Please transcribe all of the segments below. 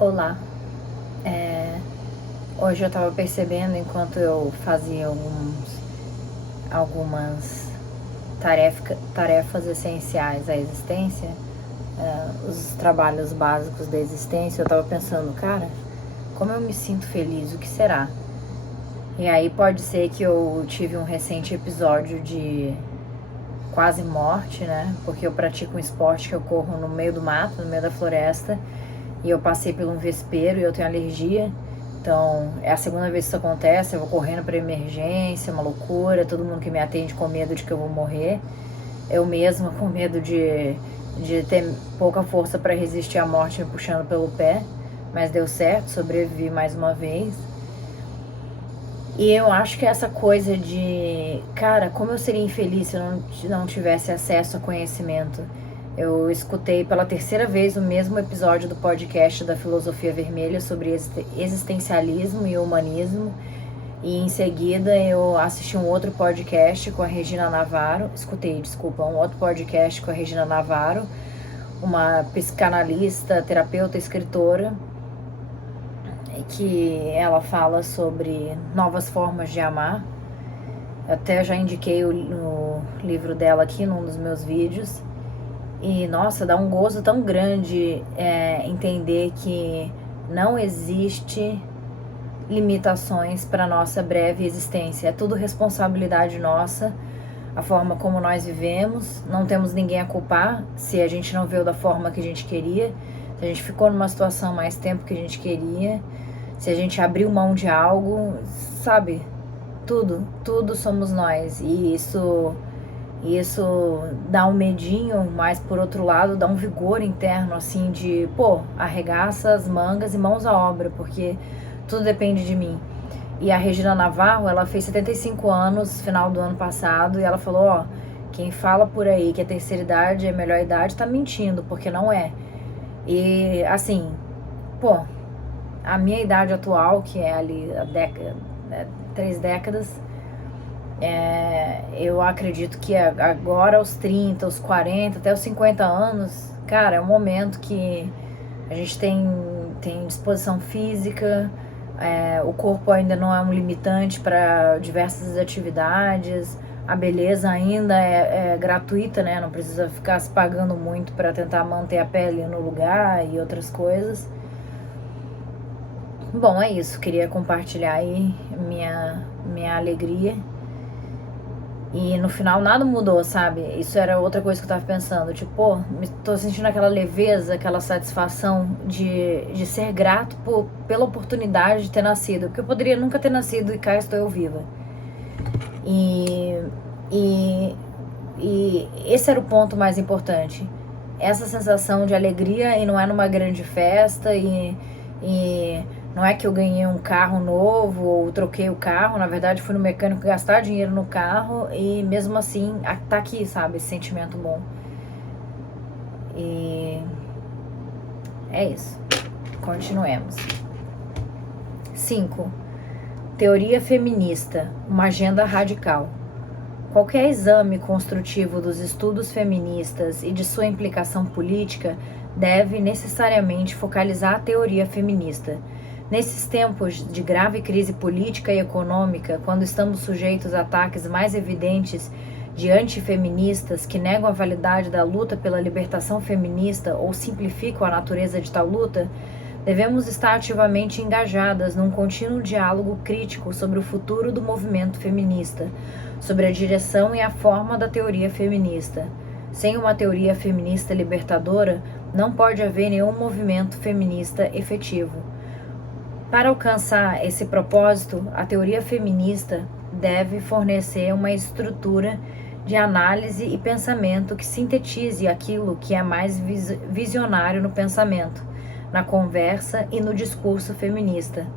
Olá, hoje eu estava percebendo enquanto eu fazia algumas tarefas essenciais à existência, os trabalhos básicos da existência, eu estava pensando, cara, como eu me sinto feliz, o que será? E aí pode ser que eu tive um recente episódio de quase morte, né? Porque eu pratico um esporte que eu corro no meio do mato, no meio da floresta, e eu passei por um vespeiro e eu tenho alergia. Então, é a segunda vez que isso acontece, eu vou correndo para emergência, uma loucura, todo mundo que me atende com medo de que eu vou morrer. Eu mesma com medo de ter pouca força para resistir à morte me puxando pelo pé, mas deu certo, sobrevivi mais uma vez. E eu acho que essa coisa de, cara, como eu seria infeliz se eu não tivesse acesso a conhecimento. Eu escutei pela terceira vez o mesmo episódio do podcast da Filosofia Vermelha sobre existencialismo e humanismo. E em seguida eu assisti um outro podcast com a Regina Navarro. Um outro podcast com a Regina Navarro, uma psicanalista, terapeuta, escritora, que ela fala sobre novas formas de amar. Eu até já indiquei o livro dela aqui num dos meus vídeos. E, nossa, dá um gozo tão grande entender que não existe limitações para nossa breve existência. É tudo responsabilidade nossa, a forma como nós vivemos. Não temos ninguém a culpar se a gente não veio da forma que a gente queria, se a gente ficou numa situação mais tempo que a gente queria, se a gente abriu mão de algo, sabe? Tudo somos nós. E isso dá um medinho, mas por outro lado dá um vigor interno, assim, de, arregaça as mangas e mãos à obra, porque tudo depende de mim. E a Regina Navarro, ela fez 75 anos, final do ano passado, e ela falou, quem fala por aí que a terceira idade é a melhor idade, tá mentindo, porque não é. E, assim, a minha idade atual, que é ali 3 décadas, eu acredito que agora aos 30, aos 40, até os 50 anos, cara, é um momento que a gente tem disposição física, o corpo ainda não é um limitante para diversas atividades, a beleza ainda é gratuita, né? Não precisa ficar se pagando muito para tentar manter a pele no lugar e outras coisas. Bom, é isso, queria compartilhar aí minha alegria. E no final nada mudou, sabe? Isso era outra coisa que eu tava pensando. Tipo, tô sentindo aquela leveza, aquela satisfação de ser grato pela oportunidade de ter nascido. Porque eu poderia nunca ter nascido e cá estou eu viva. E esse era o ponto mais importante. Essa sensação de alegria, e não é numa grande festa, e não é que eu ganhei um carro novo ou troquei o carro. Na verdade, fui no mecânico gastar dinheiro no carro e mesmo assim tá aqui, sabe? Esse sentimento bom. E é isso. Continuemos. 5. Teoria feminista, uma agenda radical. Qualquer exame construtivo dos estudos feministas e de sua implicação política deve necessariamente focalizar a teoria feminista. Nesses tempos de grave crise política e econômica, quando estamos sujeitos a ataques mais evidentes de antifeministas que negam a validade da luta pela libertação feminista ou simplificam a natureza de tal luta, devemos estar ativamente engajadas num contínuo diálogo crítico sobre o futuro do movimento feminista, sobre a direção e a forma da teoria feminista. Sem uma teoria feminista libertadora, não pode haver nenhum movimento feminista efetivo. Para alcançar esse propósito, a teoria feminista deve fornecer uma estrutura de análise e pensamento que sintetize aquilo que é mais visionário no pensamento, na conversa e no discurso feminista.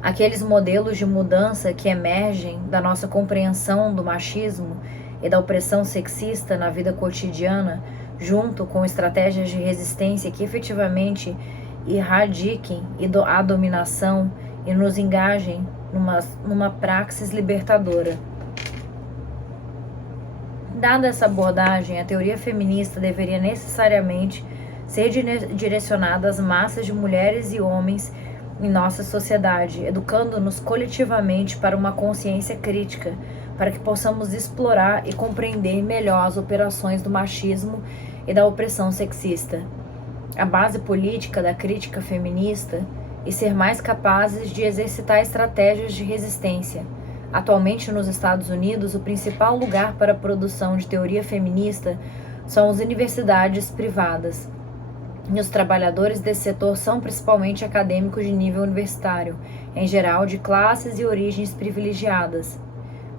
Aqueles modelos de mudança que emergem da nossa compreensão do machismo e da opressão sexista na vida cotidiana, junto com estratégias de resistência que efetivamente erradiquem a dominação e nos engajem numa praxis libertadora. Dada essa abordagem, a teoria feminista deveria necessariamente ser direcionada às massas de mulheres e homens em nossa sociedade, educando-nos coletivamente para uma consciência crítica, para que possamos explorar e compreender melhor as operações do machismo e da opressão sexista. A base política da crítica feminista e ser mais capazes de exercitar estratégias de resistência. Atualmente, nos Estados Unidos, o principal lugar para a produção de teoria feminista são as universidades privadas. E os trabalhadores desse setor são principalmente acadêmicos de nível universitário, em geral de classes e origens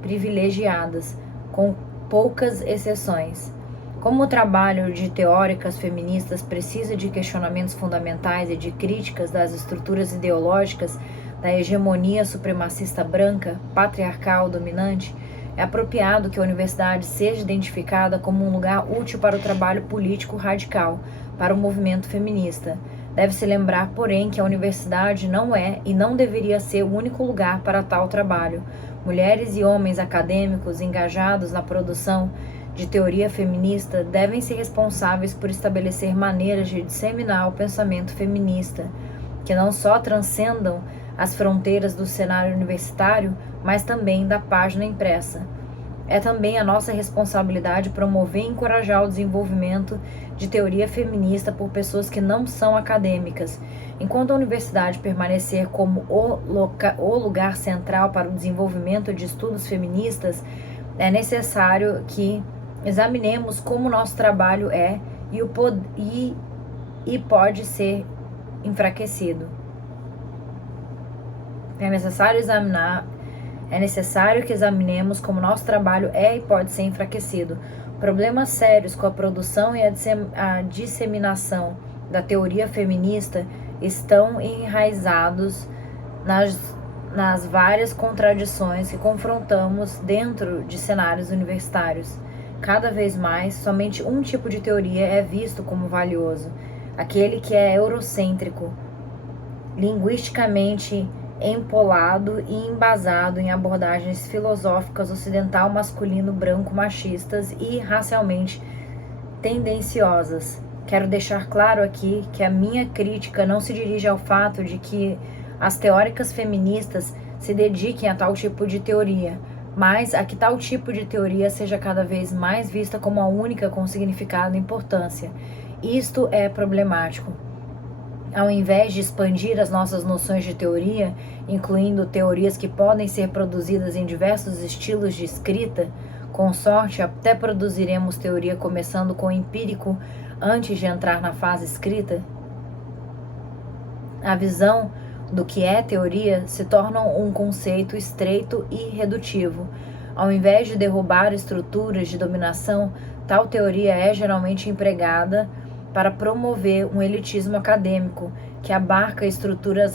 privilegiadas, com poucas exceções. Como o trabalho de teóricas feministas precisa de questionamentos fundamentais e de críticas das estruturas ideológicas da hegemonia supremacista branca, patriarcal dominante, é apropriado que a universidade seja identificada como um lugar útil para o trabalho político radical, para o movimento feminista. Deve-se lembrar, porém, que a universidade não é e não deveria ser o único lugar para tal trabalho. Mulheres e homens acadêmicos engajados na produção de teoria feminista devem ser responsáveis por estabelecer maneiras de disseminar o pensamento feminista, que não só transcendam as fronteiras do cenário universitário, mas também da página impressa. É também a nossa responsabilidade promover e encorajar o desenvolvimento de teoria feminista por pessoas que não são acadêmicas. Enquanto a universidade permanecer como o lugar central para o desenvolvimento de estudos feministas, é necessário que examinemos como nosso trabalho é e pode ser enfraquecido. É necessário que examinemos como nosso trabalho é e pode ser enfraquecido. Problemas sérios com a produção e a disseminação da teoria feminista estão enraizados nas várias contradições que confrontamos dentro de cenários universitários. Cada vez mais, somente um tipo de teoria é visto como valioso, aquele que é eurocêntrico, linguisticamente empolado e embasado em abordagens filosóficas ocidental masculino branco machistas e racialmente tendenciosas. Quero deixar claro aqui que a minha crítica não se dirige ao fato de que as teóricas feministas se dediquem a tal tipo de teoria, mas a que tal tipo de teoria seja cada vez mais vista como a única com significado e importância. Isto é problemático. Ao invés de expandir as nossas noções de teoria, incluindo teorias que podem ser produzidas em diversos estilos de escrita, com sorte até produziremos teoria começando com o empírico antes de entrar na fase escrita. A visão do que é teoria se torna um conceito estreito e redutivo. Ao invés de derrubar estruturas de dominação, tal teoria é geralmente empregada para promover um elitismo acadêmico que abarca estruturas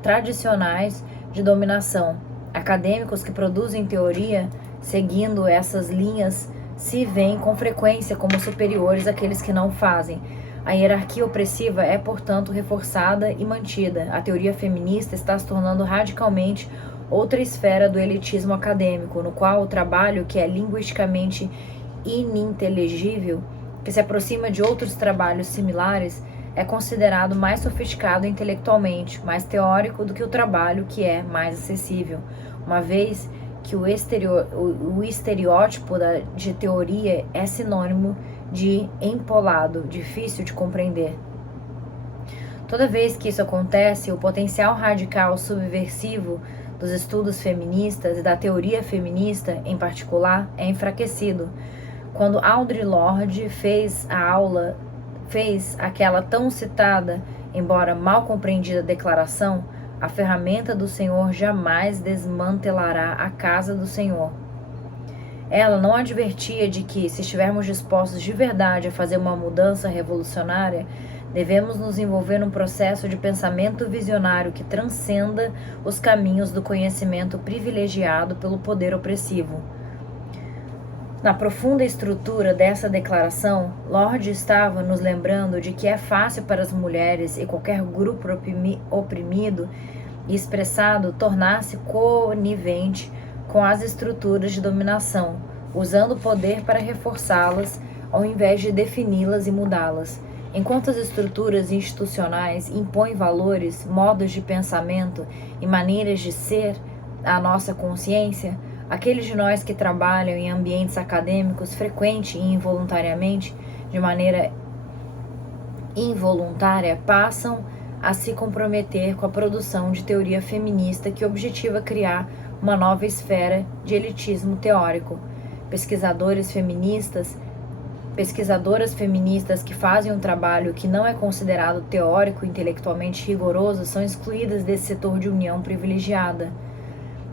tradicionais de dominação. Acadêmicos que produzem teoria seguindo essas linhas se veem com frequência como superiores àqueles que não fazem. A hierarquia opressiva é, portanto, reforçada e mantida. A teoria feminista está se tornando radicalmente outra esfera do elitismo acadêmico, no qual o trabalho, que é linguisticamente ininteligível, que se aproxima de outros trabalhos similares, é considerado mais sofisticado intelectualmente, mais teórico do que o trabalho que é mais acessível, uma vez que o estereótipo de teoria é sinônimo de empolado, difícil de compreender. Toda vez que isso acontece, o potencial radical subversivo dos estudos feministas e da teoria feminista, em particular, é enfraquecido. Quando Audre Lorde fez aquela tão citada, embora mal compreendida declaração, a ferramenta do Senhor jamais desmantelará a casa do Senhor. Ela não advertia de que, se estivermos dispostos de verdade a fazer uma mudança revolucionária, devemos nos envolver num processo de pensamento visionário que transcenda os caminhos do conhecimento privilegiado pelo poder opressivo. Na profunda estrutura dessa declaração, Lorde estava nos lembrando de que é fácil para as mulheres e qualquer grupo oprimido e expressado tornar-se conivente com as estruturas de dominação, usando o poder para reforçá-las ao invés de defini-las e mudá-las. Enquanto as estruturas institucionais impõem valores, modos de pensamento e maneiras de ser à nossa consciência, aqueles de nós que trabalham em ambientes acadêmicos frequente e involuntariamente, de maneira involuntária, passam a se comprometer com a produção de teoria feminista que objetiva criar uma nova esfera de elitismo teórico. Pesquisadoras feministas que fazem um trabalho que não é considerado teórico e intelectualmente rigoroso são excluídas desse setor de união privilegiada.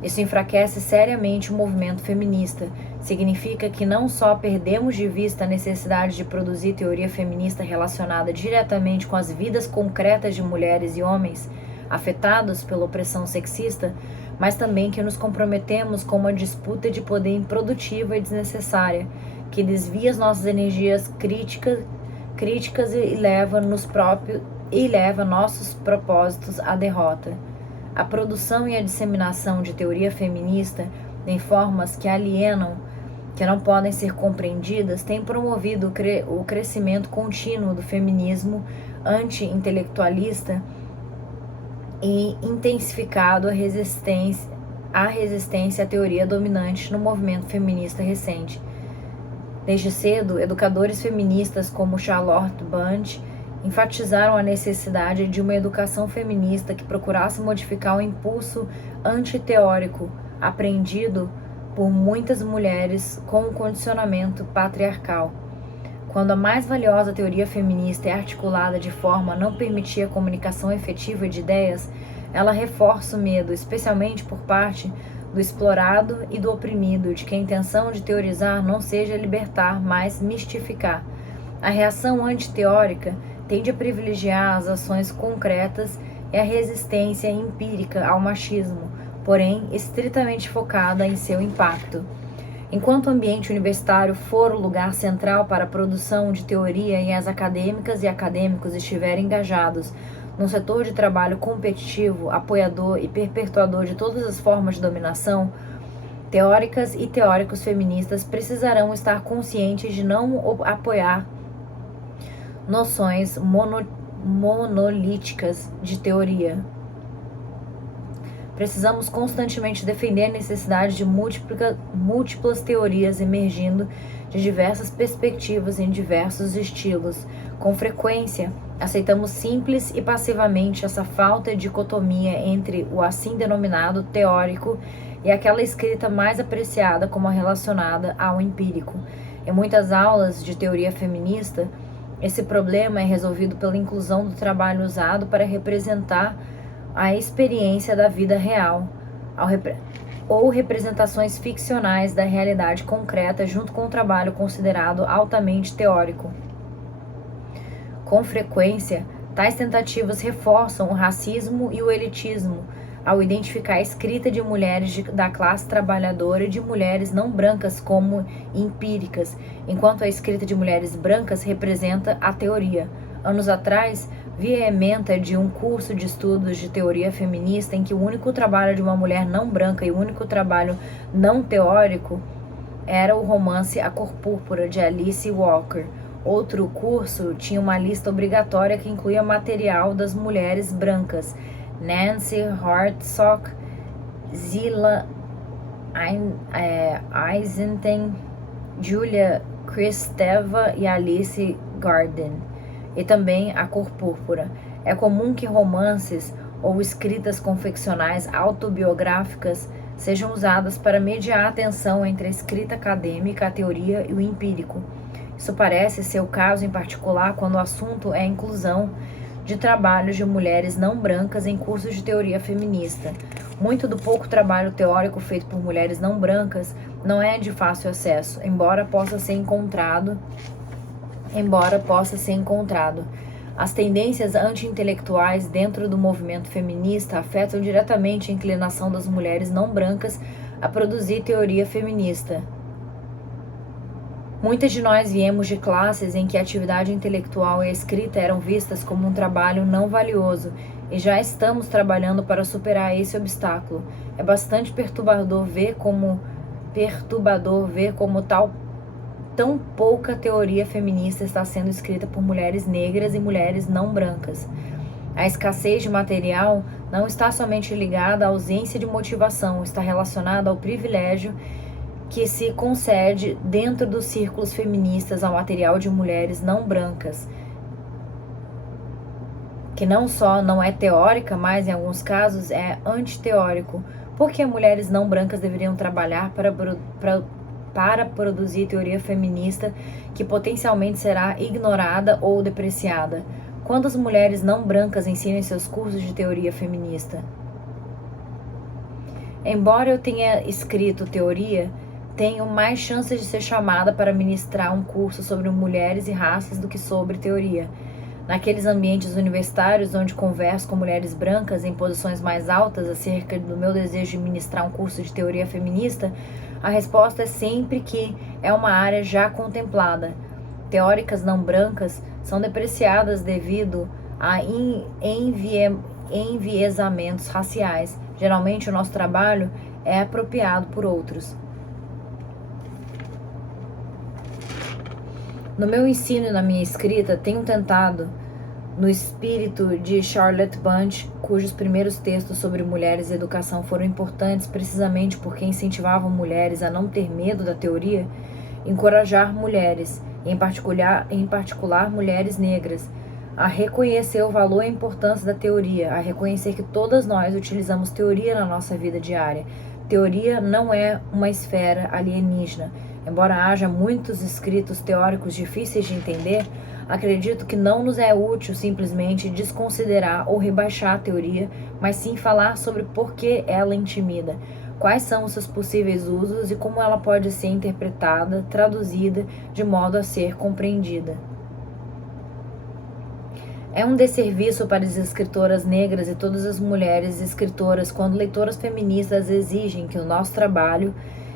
Isso enfraquece seriamente o movimento feminista. Significa que não só perdemos de vista a necessidade de produzir teoria feminista relacionada diretamente com as vidas concretas de mulheres e homens afetados pela opressão sexista, mas também que nos comprometemos com uma disputa de poder improdutiva e desnecessária, que desvia as nossas energias críticas e leva nossos propósitos à derrota. A produção e a disseminação de teoria feminista em formas que alienam, que não podem ser compreendidas, tem promovido o crescimento contínuo do feminismo anti-intelectualista e intensificado a resistência à teoria dominante no movimento feminista recente. Desde cedo, educadores feministas como Charlotte Bunch enfatizaram a necessidade de uma educação feminista que procurasse modificar o impulso antiteórico apreendido por muitas mulheres com um condicionamento patriarcal. Quando a mais valiosa teoria feminista é articulada de forma a não permitir a comunicação efetiva de ideias, ela reforça o medo, especialmente por parte do explorado e do oprimido, de que a intenção de teorizar não seja libertar, mas mistificar. A reação antiteórica tende a privilegiar as ações concretas e a resistência empírica ao machismo, porém estritamente focada em seu impacto. Enquanto o ambiente universitário for o lugar central para a produção de teoria e as acadêmicas e acadêmicos estiverem engajados num setor de trabalho competitivo, apoiador e perpetuador de todas as formas de dominação, teóricas e teóricos feministas precisarão estar conscientes de não apoiar noções monolíticas de teoria. Precisamos constantemente defender a necessidade de múltiplas teorias emergindo de diversas perspectivas em diversos estilos. Com frequência, aceitamos simples e passivamente essa falta de dicotomia entre o assim denominado teórico e aquela escrita mais apreciada como a relacionada ao empírico. Em muitas aulas de teoria feminista, esse problema é resolvido pela inclusão do trabalho usado para representar a experiência da vida real, ou representações ficcionais da realidade concreta junto com o trabalho considerado altamente teórico. Com frequência, tais tentativas reforçam o racismo e o elitismo ao identificar a escrita de mulheres da classe trabalhadora e de mulheres não brancas como empíricas, enquanto a escrita de mulheres brancas representa a teoria. Anos atrás, vi a ementa de um curso de estudos de teoria feminista em que o único trabalho de uma mulher não branca e o único trabalho não teórico era o romance A Cor Púrpura, de Alice Walker. Outro curso tinha uma lista obrigatória que incluía material das mulheres brancas: Nancy Hartsock, Zilla Eisenstein, Julia Kristeva e Alice Garden. E também A Cor Púrpura. É comum que romances ou escritas confeccionais autobiográficas sejam usadas para mediar a tensão entre a escrita acadêmica, a teoria e o empírico. Isso parece ser o caso em particular quando o assunto é a inclusão de trabalhos de mulheres não brancas em cursos de teoria feminista. Muito do pouco trabalho teórico feito por mulheres não brancas não é de fácil acesso, embora possa ser encontrado. As tendências anti-intelectuais dentro do movimento feminista afetam diretamente a inclinação das mulheres não brancas a produzir teoria feminista. Muitas de nós viemos de classes em que a atividade intelectual e a escrita eram vistas como um trabalho não valioso, e já estamos trabalhando para superar esse obstáculo. É bastante perturbador ver como tão pouca teoria feminista está sendo escrita por mulheres negras e mulheres não brancas. A escassez de material não está somente ligada à ausência de motivação, está relacionada ao privilégio que se concede dentro dos círculos feministas ao material de mulheres não brancas, que não só não é teórica, mas em alguns casos é antiteórico. Por que mulheres não brancas deveriam trabalhar para produzir teoria feminista que potencialmente será ignorada ou depreciada? Quando as mulheres não brancas ensinam em seus cursos de teoria feminista? Embora eu tenha escrito teoria, tenho mais chances de ser chamada para ministrar um curso sobre mulheres e raças do que sobre teoria. Naqueles ambientes universitários onde converso com mulheres brancas em posições mais altas acerca do meu desejo de ministrar um curso de teoria feminista, a resposta é sempre que é uma área já contemplada. Teóricas não brancas são depreciadas devido a enviesamentos raciais. Geralmente o nosso trabalho é apropriado por outros. No meu ensino e na minha escrita, tenho tentado, no espírito de Charlotte Bunch, cujos primeiros textos sobre mulheres e educação foram importantes precisamente porque incentivavam mulheres a não ter medo da teoria, encorajar mulheres, em particular mulheres negras, a reconhecer o valor e a importância da teoria, a reconhecer que todas nós utilizamos teoria na nossa vida diária. Teoria não é uma esfera alienígena. Embora haja muitos escritos teóricos difíceis de entender, acredito que não nos é útil simplesmente desconsiderar ou rebaixar a teoria, mas sim falar sobre por que ela intimida, quais são os seus possíveis usos e como ela pode ser interpretada, traduzida, de modo a ser compreendida. É um desserviço para as escritoras negras e todas as mulheres escritoras quando leitoras feministas exigem que o nosso trabalho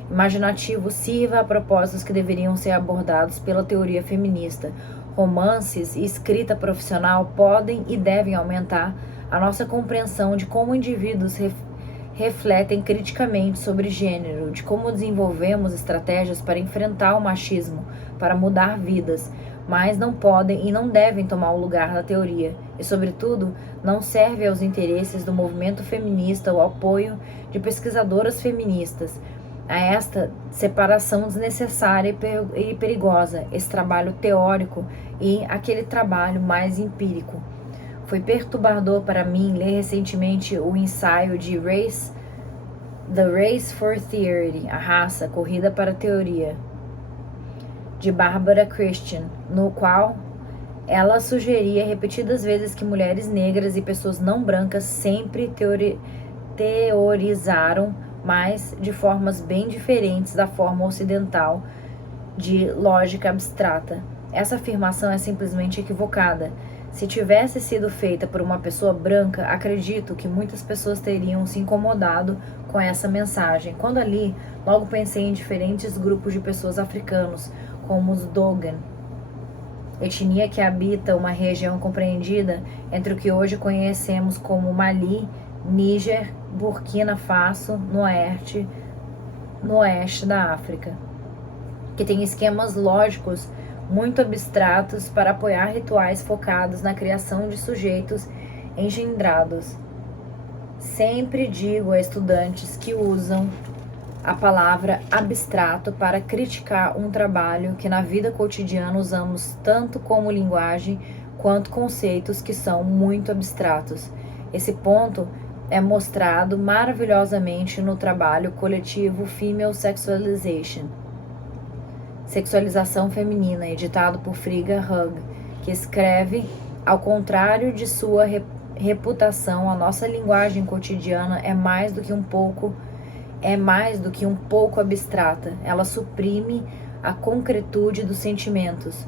imaginativo sirva a propósitos que deveriam ser abordados pela teoria feminista. Romances e escrita profissional podem e devem aumentar a nossa compreensão de como indivíduos refletem criticamente sobre gênero, de como desenvolvemos estratégias para enfrentar o machismo, para mudar vidas, mas não podem e não devem tomar o lugar da teoria, e, sobretudo, não serve aos interesses do movimento feminista ou ao apoio de pesquisadoras feministas. A esta separação desnecessária e perigosa, esse trabalho teórico e aquele trabalho mais empírico. Foi perturbador para mim ler recentemente o ensaio de The Race for Theory, a raça, corrida para a teoria, de Barbara Christian, no qual ela sugeria repetidas vezes que mulheres negras e pessoas não brancas sempre teorizaram, mas de formas bem diferentes da forma ocidental de lógica abstrata. Essa afirmação é simplesmente equivocada. Se tivesse sido feita por uma pessoa branca, acredito que muitas pessoas teriam se incomodado com essa mensagem. Quando ali, logo pensei em diferentes grupos de pessoas africanos, como os Dogon, etnia que habita uma região compreendida entre o que hoje conhecemos como Mali, Níger, Burkina Faso, no oeste da África, que tem esquemas lógicos muito abstratos para apoiar rituais focados na criação de sujeitos engendrados. Sempre digo a estudantes que usam a palavra abstrato para criticar um trabalho que na vida cotidiana usamos tanto como linguagem quanto conceitos que são muito abstratos. Esse ponto é mostrado maravilhosamente no trabalho coletivo Female Sexualization, Sexualização Feminina, editado por Frigga Hugg, que escreve: ao contrário de sua reputação, a nossa linguagem cotidiana é mais do que um pouco abstrata. Ela suprime a concretude dos sentimentos,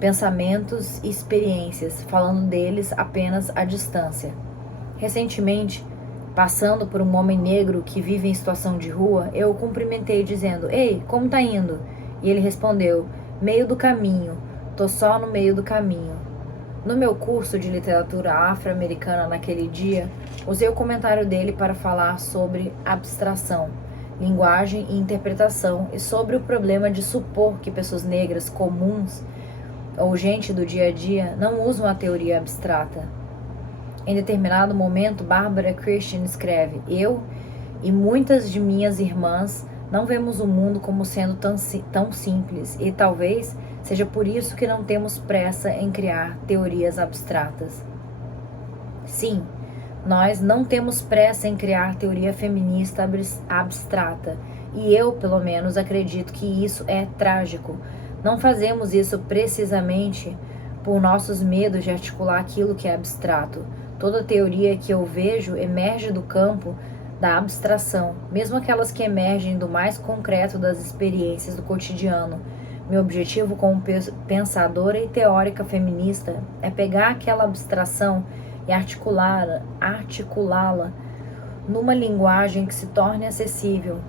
pensamentos e experiências, falando deles apenas à distância. Recentemente, passando por um homem negro que vive em situação de rua, eu o cumprimentei dizendo: "Ei, como tá indo?" E ele respondeu: "Meio do caminho, tô só no meio do caminho." No meu curso de literatura afro-americana naquele dia, usei o comentário dele para falar sobre abstração. linguagem e interpretação, e sobre o problema de supor que pessoas negras comuns ou gente do dia a dia não usam a teoria abstrata. Em determinado momento, Barbara Christian escreve: eu e muitas de minhas irmãs não vemos o mundo como sendo tão simples, e talvez seja por isso que não temos pressa em criar teorias abstratas. Sim, nós não temos pressa em criar teoria feminista abstrata, e eu, pelo menos, acredito que isso é trágico. Não fazemos isso precisamente por nossos medos de articular aquilo que é abstrato. Toda teoria que eu vejo emerge do campo da abstração, mesmo aquelas que emergem do mais concreto das experiências do cotidiano. Meu objetivo como pensadora e teórica feminista é pegar aquela abstração e articulá-la numa linguagem que se torne acessível,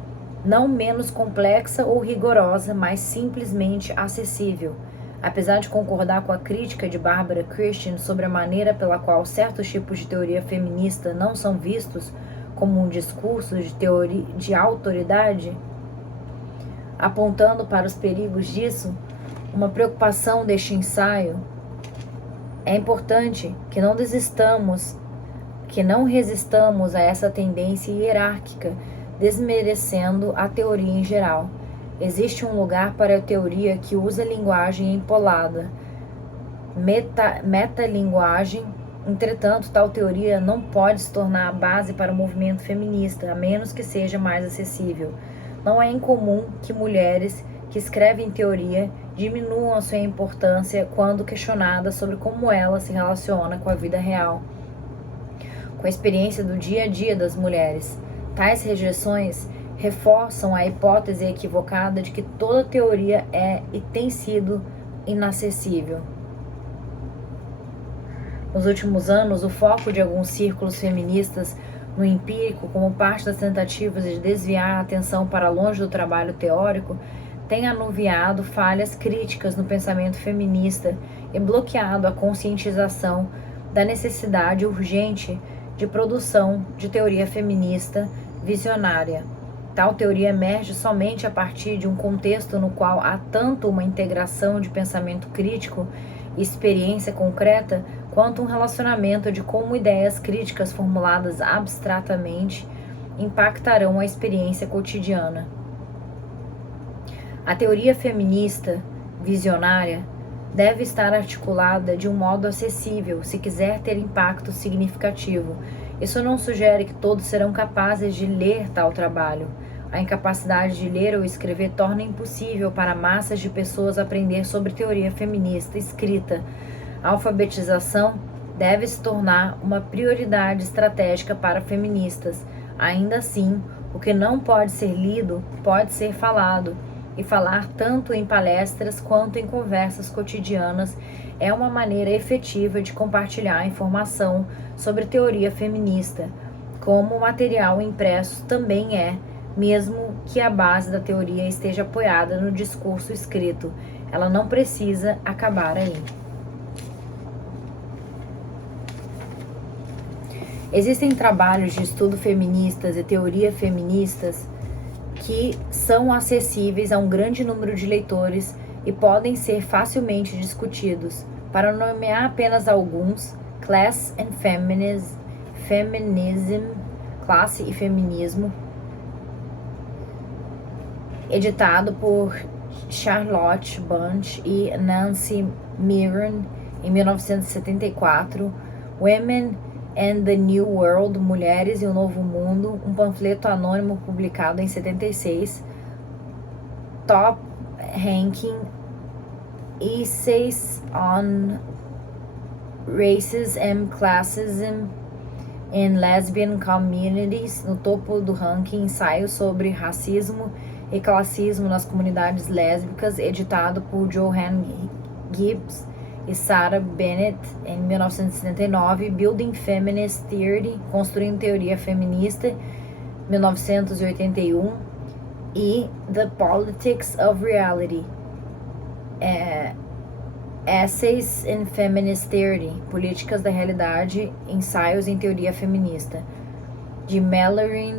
não menos complexa ou rigorosa, mas simplesmente acessível. Apesar de concordar com a crítica de Barbara Christian sobre a maneira pela qual certos tipos de teoria feminista não são vistos como um discurso de autoridade, apontando para os perigos disso, uma preocupação deste ensaio, é importante que não resistamos a essa tendência hierárquica, desmerecendo a teoria em geral. Existe um lugar para a teoria que usa linguagem empolada, metalinguagem. Entretanto, tal teoria não pode se tornar a base para o movimento feminista, a menos que seja mais acessível. Não é incomum que mulheres que escrevem teoria diminuam a sua importância quando questionadas sobre como ela se relaciona com a vida real, com a experiência do dia a dia das mulheres. Tais rejeições reforçam a hipótese equivocada de que toda teoria é e tem sido inacessível. Nos últimos anos, o foco de alguns círculos feministas no empírico, como parte das tentativas de desviar a atenção para longe do trabalho teórico, tem anuviado falhas críticas no pensamento feminista e bloqueado a conscientização da necessidade urgente de produção de teoria feminista visionária. Tal teoria emerge somente a partir de um contexto no qual há tanto uma integração de pensamento crítico e experiência concreta, quanto um relacionamento de como ideias críticas formuladas abstratamente impactarão a experiência cotidiana. A teoria feminista visionária deve estar articulada de um modo acessível se quiser ter impacto significativo. Isso não sugere que todos serão capazes de ler tal trabalho. A incapacidade de ler ou escrever torna impossível para massas de pessoas aprender sobre teoria feminista escrita. A alfabetização deve se tornar uma prioridade estratégica para feministas. Ainda assim, o que não pode ser lido pode ser falado, e falar tanto em palestras quanto em conversas cotidianas é uma maneira efetiva de compartilhar informação sobre teoria feminista, como o material impresso também é, mesmo que a base da teoria esteja apoiada no discurso escrito. Ela não precisa acabar aí. Existem trabalhos de estudo feministas e teoria feministas que são acessíveis a um grande número de leitores e podem ser facilmente discutidos. Para nomear apenas alguns, Class and Feminism, Classe e Feminismo, editado por Charlotte Bunch e Nancy Mirren em 1974, Women and the New World, Mulheres e o Novo Mundo, um panfleto anônimo publicado em 76, Top Ranking Essays on Races and Classism in Lesbian Communities, no topo do ranking, ensaio sobre racismo e classismo nas comunidades lésbicas, editado por Joanne Gibbs e Sarah Bennett em 1979, Building Feminist Theory, Construindo Teoria Feminista, 1981, e The Politics of Reality, Essays in Feminist Theory, Políticas da Realidade, Ensaios em Teoria Feminista, de Mallory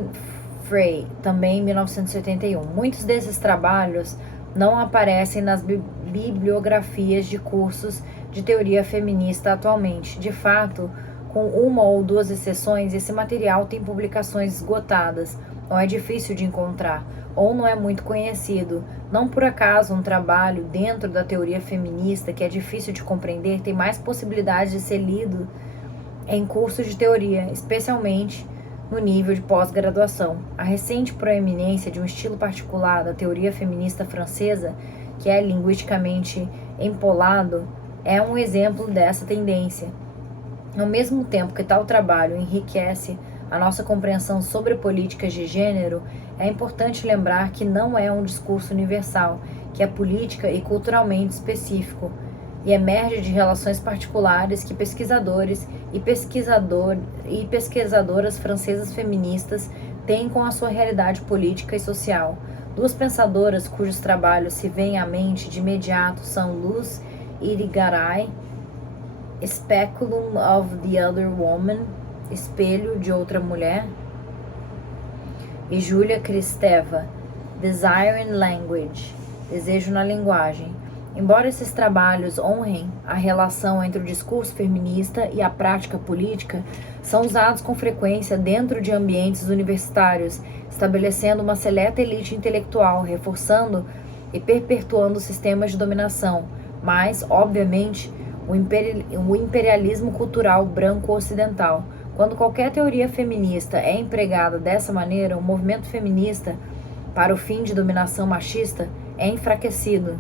Frey, também em 1981. Muitos desses trabalhos não aparecem nas bibliografias de cursos de teoria feminista atualmente. De fato, com uma ou duas exceções, esse material tem publicações esgotadas, ou é difícil de encontrar, ou não é muito conhecido. Não por acaso um trabalho dentro da teoria feminista que é difícil de compreender tem mais possibilidades de ser lido em cursos de teoria, especialmente no nível de pós-graduação. A recente proeminência de um estilo particular da teoria feminista francesa, que é linguisticamente empolado, é um exemplo dessa tendência. Ao mesmo tempo que tal trabalho enriquece a nossa compreensão sobre políticas de gênero, é importante lembrar que não é um discurso universal, que é política e culturalmente específico, e emerge de relações particulares que pesquisadores e pesquisadoras francesas feministas têm com a sua realidade política e social. Duas pensadoras cujos trabalhos se vêm à mente de imediato são Luz Irigaray, Speculum of the Other Woman, Espelho de Outra Mulher, e Julia Kristeva, Desire in Language, Desejo na Linguagem. Embora esses trabalhos honrem a relação entre o discurso feminista e a prática política, são usados com frequência dentro de ambientes universitários, estabelecendo uma seleta elite intelectual, reforçando e perpetuando sistemas de dominação, mas, obviamente, o imperialismo cultural branco ocidental. Quando qualquer teoria feminista é empregada dessa maneira, o movimento feminista, para o fim de dominação machista, é enfraquecido.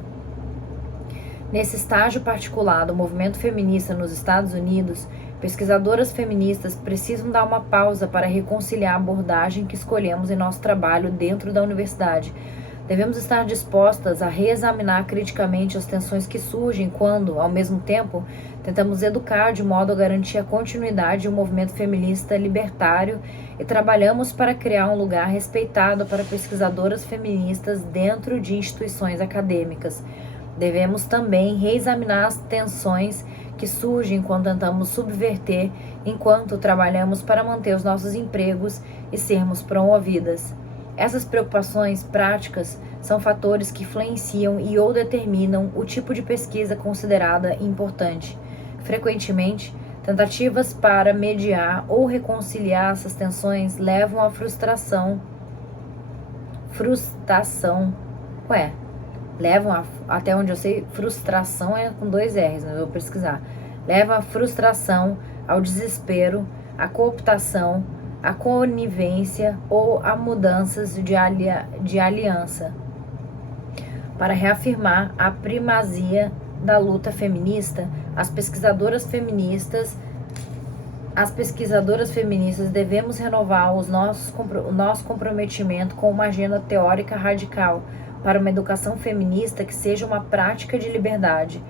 Nesse estágio particular do movimento feminista nos Estados Unidos, pesquisadoras feministas precisam dar uma pausa para reconciliar a abordagem que escolhemos em nosso trabalho dentro da universidade. Devemos estar dispostas a reexaminar criticamente as tensões que surgem quando, ao mesmo tempo, tentamos educar de modo a garantir a continuidade de um movimento feminista libertário e trabalhamos para criar um lugar respeitado para pesquisadoras feministas dentro de instituições acadêmicas. Devemos também reexaminar as tensões que surgem quando tentamos subverter enquanto trabalhamos para manter os nossos empregos e sermos promovidas. Essas preocupações práticas são fatores que influenciam e ou determinam o tipo de pesquisa considerada importante. Frequentemente, tentativas para mediar ou reconciliar essas tensões levam à frustração. Até onde eu sei, frustração é com 2 R's, né? Eu vou pesquisar. Leva à frustração, ao desespero, à cooptação, à conivência ou a mudanças de aliança. Para reafirmar a primazia da luta feminista, as pesquisadoras feministas devemos renovar o nosso comprometimento com uma agenda teórica radical para uma educação feminista que seja uma prática de liberdade.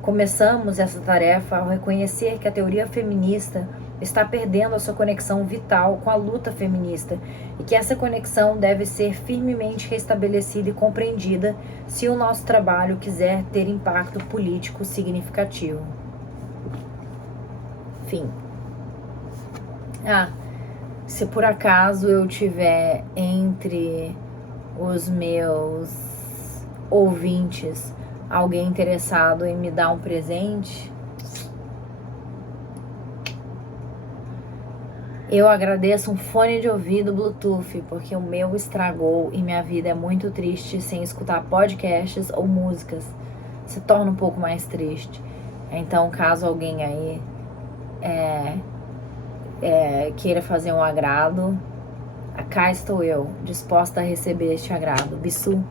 Começamos essa tarefa ao reconhecer que a teoria feminista está perdendo a sua conexão vital com a luta feminista e que essa conexão deve ser firmemente restabelecida e compreendida se o nosso trabalho quiser ter impacto político significativo. Fim. Se por acaso eu tiver entre os meus ouvintes alguém interessado em me dar um presente, eu agradeço um fone de ouvido Bluetooth, porque o meu estragou e minha vida é muito triste sem escutar podcasts ou músicas. Se torna um pouco mais triste. Então, caso alguém aí queira fazer um agrado, cá estou eu, disposta a receber este agrado. Bissu.